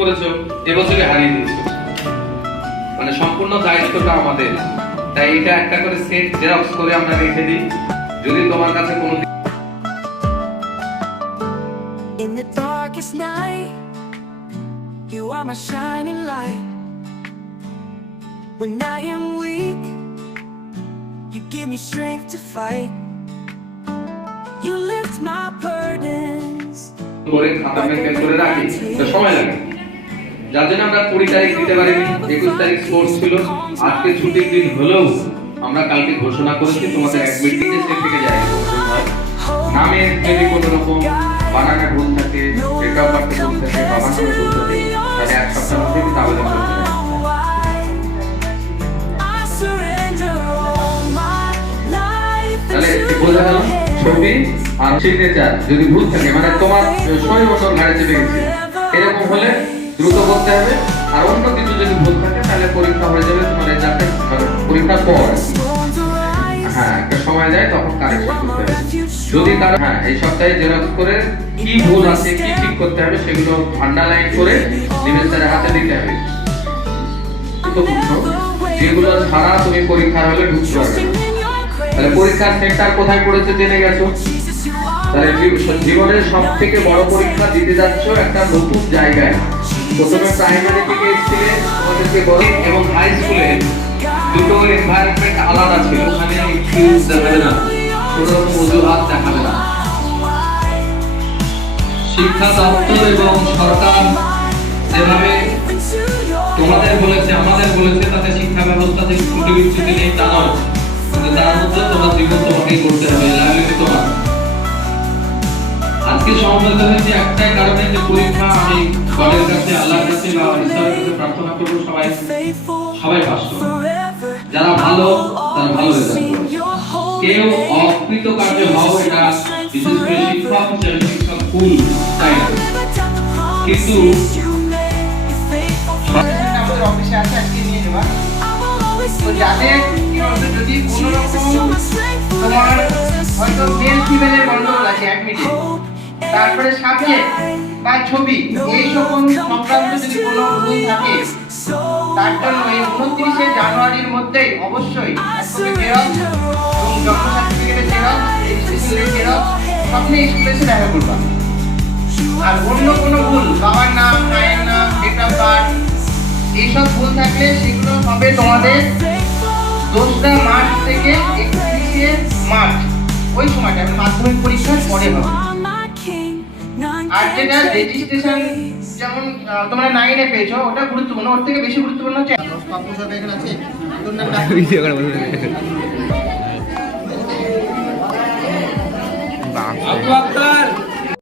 করেছো এবছরে হারিয়ে দিয়েছো, মানে সম্পূর্ণ দায়িত্বটা আমাদের। তাই এটা একটা করে সেট জেরক্স করে আমরা রেখে দিই, যদি তোমার কাছে কোনো In the darkest night, you are my shining light. When I am weak, you give me strength to fight. You lift my burdens. করে খাতা মেনটেন করে রাখি, তো সময় লাগে। যার জন্য আমরা 20 তারিখ দিতে পারিনি, 21 তারিখ স্পোর্টস ছিল, আজকে ছুটির দিন হলেও আমরা কালকে ঘোষণা করেছি তোমাদের এক মিটিংয়ে সেট থেকে যায়। নামে যদি কোনো রকম বানানা ভুল থাকে, ডেট অফ বার্থে ভুল থাকে, বাবার নামে ভুল থাকে, তাহলে এক সপ্তাহের মধ্যে কিন্তু আবেদন করতে হবে। তাহলে বোঝা গেল, ছবি আর সিগনেচার যদি ভুল থাকে, মানে তোমার সই মতন ঘাড়ে চেপে গেছে, এরকম হলে দ্রুত করতে হবে। আর অন্য কিছু যদি ভুল থাকে তাহলে পরীক্ষা হয়ে যাবে তোমার রেজাল্টে, মানে পরীক্ষার পর হ্যাঁ একটা সময় যায় তখন কারেকশন করতে হবে। যদি তার হ্যাঁ এই সপ্তাহে জেরক্স করে কি ভুল আছে কি ঠিক করতে হবে সেগুলো আন্ডারলাইন করে নিবেদনের হাতে দিতে হবে। যেগুলো ছাড়া তুমি পরীক্ষার হলে ঢুকতে পারবে না। তাহলে পরীক্ষার সেন্টার কোথায় পড়েছে জেনে গেছো। তাহলে জীবনের সবথেকে বড় পরীক্ষা দিতে যাচ্ছ একটা নতুন জায়গায়। প্রথমে প্রাইমারি থেকে স্কুলে তোমাদেরকে বলে এবং হাই স্কুলে দুটো এনভায়রনমেন্ট আলাদা ছিল, ওখানে এক্সকিউজ দেখাবে না, কোনো রকম অজুহাত দেখাবে না। শিক্ষা দপ্তর এবং সরকার যেভাবে তোমাদের বলেছে আমাদের বলেছে তাতে শিক্ষা ব্যবস্থা থেকে ত্রুটি বিচ্যুতি নেই তা নয়, কিন্তু তার মধ্যে তোমার জীবন তোমাকেই করতে হবে, লাইব্রেরি তোমার। আজকে সমবেত হয়েছে একটাই কারণে যে পরীক্ষা আমি গডের কাছে আল্লাহর কাছে বা ঈশ্বরের কাছে প্রার্থনা করব সবাই পাস করবে। যারা ভালো তারা ভালো রেজাল্ট করবে। কেউ অকৃতকার্য হও এটা বিশেষ করে শিক্ষক হিসেবে শিক্ষক কুল চাই না, কিন্তু আমাদের অফিসে আছে আজকে নিয়ে যাবা। তো যাদের কি বলতো যদি কোনো রকম তোমার হয়তো মেল ফিমেলের গন্ডগোল আছে অ্যাডমিটে, তারপরে সাবজেক্ট বা ছবি এই সকল সংক্রান্ত যদি কোনো ভুল থাকে, তার জন্য এই 29শে জানুয়ারির মধ্যেই অবশ্যই জেরক্স এবং জন্ম সার্টিফিকেটের জেরক্স, রেজিস্ট্রেশনের জেরক্স সব নিয়ে স্কুলে এসে দেখা করবা। আর অন্য কোনো ভুল বাবার নাম, মায়ের নাম, ডেট অফ বার্থ এইসব ভুল থাকলে সেগুলো হবে তোমাদের 2রা মার্চ থেকে 31শে মার্চ ওই সময়টা মাধ্যমিক পরীক্ষার পরে হবে। আর যেটা রেজিস্ট্রেশন যেমন তোমরা 9-এ পেয়েছো ওটা গুরুত্বপূর্ণ, ওর থেকে বেশি গুরুত্বপূর্ণ হচ্ছে পাপু সব এখানে আছে তোর নামটা ভিডিও করে বলতে আব্দুল